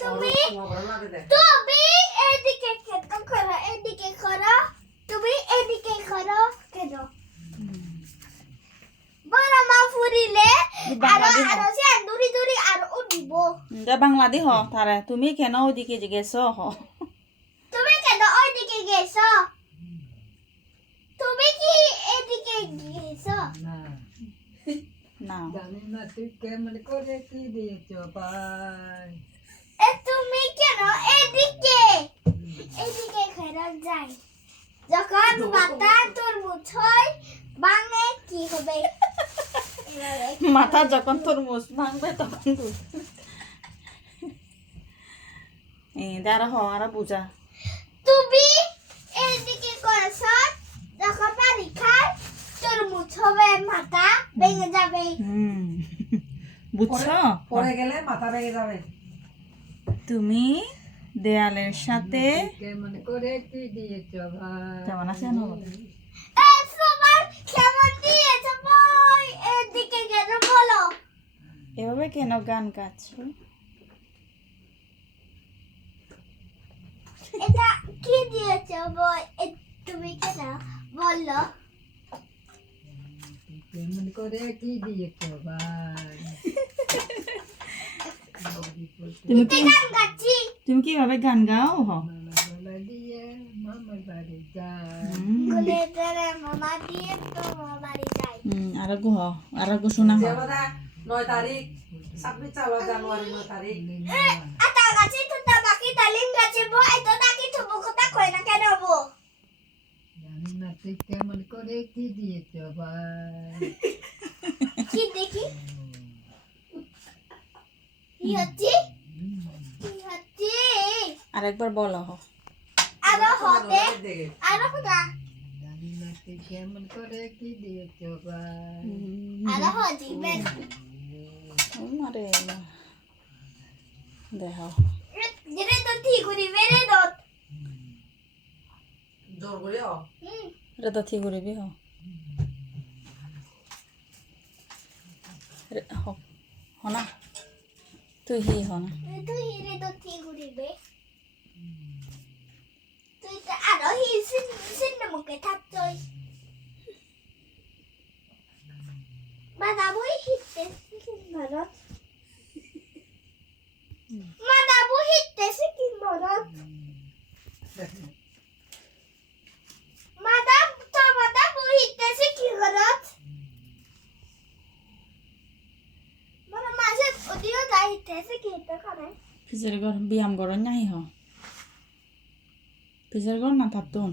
তুমি তুমি এদিকে কেন করো এদিকে করো তুমি এদিকে করো কেন বড় মা ফুরিলে আরো সে দূরি দূরি আর উঠিব যা বাংলাদেশ হ তারা তুমি কেন ওইদিকে গেছো হ তুমি কেন ওইদিকে গেছো তুমি কি এদিকে গেছো না জানি না তুই কেমন করে কি দিয়েছো ভাই তুমি কেন এদিকে এদিকে ফেরত যাই যখন মাথা তরমুজ হয় ভাঙে কি হবে মাথা যখন তরমুজ ভাঙবে তখন দাঁড়া হ আর বুঝা তুমি এদিকে করেছো যখন পরীক্ষায় তরমুজ হবে মাথা ভেঙে যাবে বুঝছো পড়ে গেলে মাথা ভেঙে যাবে তুমি দেয়ালের সাথে কেমন করে কি দিয়েছো ভাই কেমন আছেন সবার কেমন দিয়েছে বই এদিকে কেন বলো এভাবে কেন গান গাচ্ছো এটা কি দিয়েছে বই তুমি কেন বললো কেমন করে কি দিয়েছো ভাই তুমি কি গান গাচ্ছি তুমি কিভাবে গান গাও হ গলা দিয়ে মামার বাড়ি যায় গুলে ধরে মামা দিয়ে তো মামা বাড়ি যাই আর গো শোনা হ 9 তারিখ 26 জানুয়ারি 9 তারিখ আতা গাছে তো বাকি তালিম গাছে বই তো নাকি তো কথা কই না কেন বো জানি না তুই কেমন করে কি দিয়েছো ভাই কি দেখি কি হচ্ছে আরেকবার বলো হ আরো হতে আরো কথা জানি না তুই কেমন করে কি দিয়েছো ভাই আরো হজিবেন মারে দেহ যেটা তো ঠিক করি বেরে দত জোর করে এটা তো ঠিক করবি হ না তুই হি হ না তুই হিরে তো ঠিক করিবে তুই তো আরো হিসিন হিসিন মুখে থাকছই বাদা বই হিতে ভারত মাদা বই হিতে সিকিম ভারত মাদা তো মাদা বই হিতে সিকিম ভারত মানে মাঝে ওদিও যাই হিতে সিকিম তো করে পিছের ঘর ব্যায়াম করো নাই হ পিছের ঘর না থাকতুন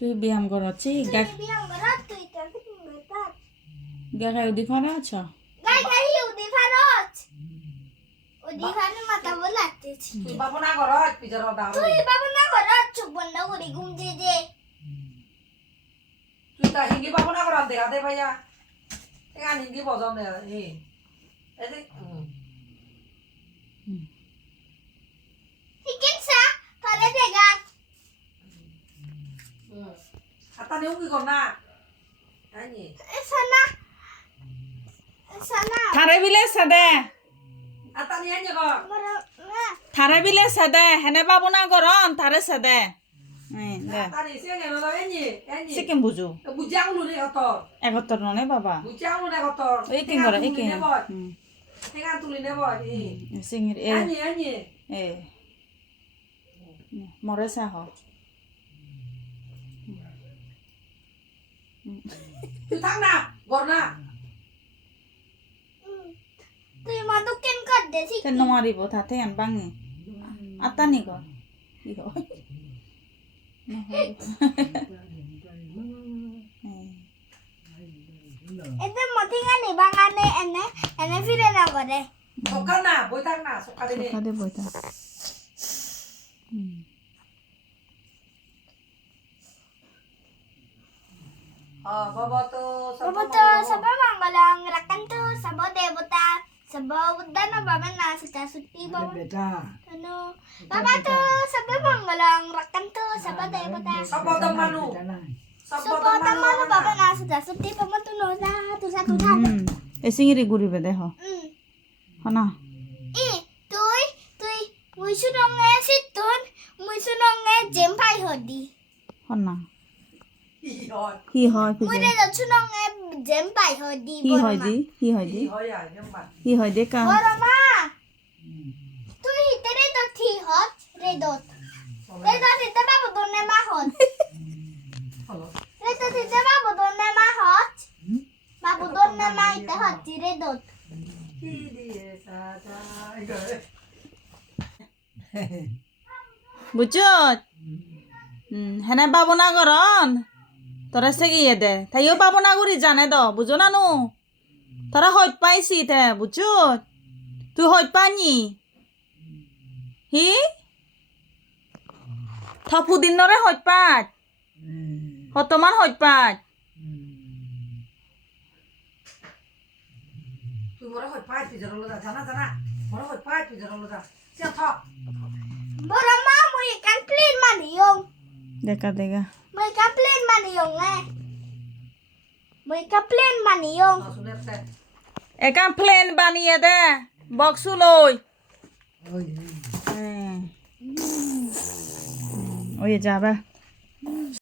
তুই ব্যায়াম করছি তুই বিয়াম ভারত তুই তো সিকিম ভারত গায়ে ওদি করে আছ গাই গাই উদি ভারত উদি ভারত মাথা বলাতেছি তুই বাবু না কর পিজর দাও তুই বাবা না ভারত চুপ বন্ধ করে ঘুম দিয়ে দে তুই তা হিঙ্গি বাবু না কর দেখা দে ভাইয়া এখান হিঙ্গি বজাও নে এই যে চিকিৎসা তাহলে দেখা হাতা নেও কি কর না আনি সানা সানা থারে বিলে সাদে হাতা নিয়ে আনি কর মরা না থারে বিলে সাদে হেনে বাবু না গরম থারে সাদে দে হাতা নিছে কেন দাও আনি সিকিম বুঝু বুঝাও নুরে কত 71 ননে বাবা বুঝাও নুরে কত এই কিং করে এই কিং এখান তুলি নেব সিংর এ আনি এ মরে সাহ তুই থাক না গর না তুই মাদু কেন কর দে কেন মারিব তাতে আন বাঙে আতানি গো কি হয় এতে মতিগানি বাঙানে এনে এনে ফিরে না করে সকাল না বই থাক না সকালে নে সকালে বইতা বাবা তো Saboto sabah manggalang rakanto sabah debota sabah udana baba na sa suti baba বেটা ano baba to sabah manggalang rakanto sabah debota Sabah manu sabah tamano baba na sa suti baba to no sa tu sa tu than এ সিংরি গুড়ি বেদে হ হনা ই তুই তুই মুই সুনংয়ে সিতুন মুই সুনংয়ে জেম পাই হদি হনা কি হয় কি হয় মুই খুঁজে রে সুনংয়ে জেম পাই হদি কি হয় দি কি হয় দি কি হয় আর জম্বা কি হয় দে কা বড় মা তুই হিতেরে তো থি হত রে দত রে দত হিতে বাবু দনে মা হত হলো রে দত হিতে বাবু দনে মা হত বাবু দনে মা হিতে হতি রে দত কি দিয়ে সাজা গরে বুঝছত হেনে পাবো না করন তোরা সে গিয়ে দে তাইও পাবো না করি জানে দ বুঝো না নু তোরা হইত পাইছি তে বুঝছত তুই হইত পানি হি থপু দিন নরে হইত পাত হতমান হইত পাত তুই মরে হয় পাই তুই জরলো জানা জানা মরে হয় পাই তুই জরলো যা সে থ বড় মা মুই কান প্লেন মানিয়ং দেখা দেখা মুই কা প্লেন মানিয়ং এ মুই কা প্লেন মানিয়ং শুনে তে একান প্লেন বানিয়ে দে বক্সু লই ওই ওই যাবা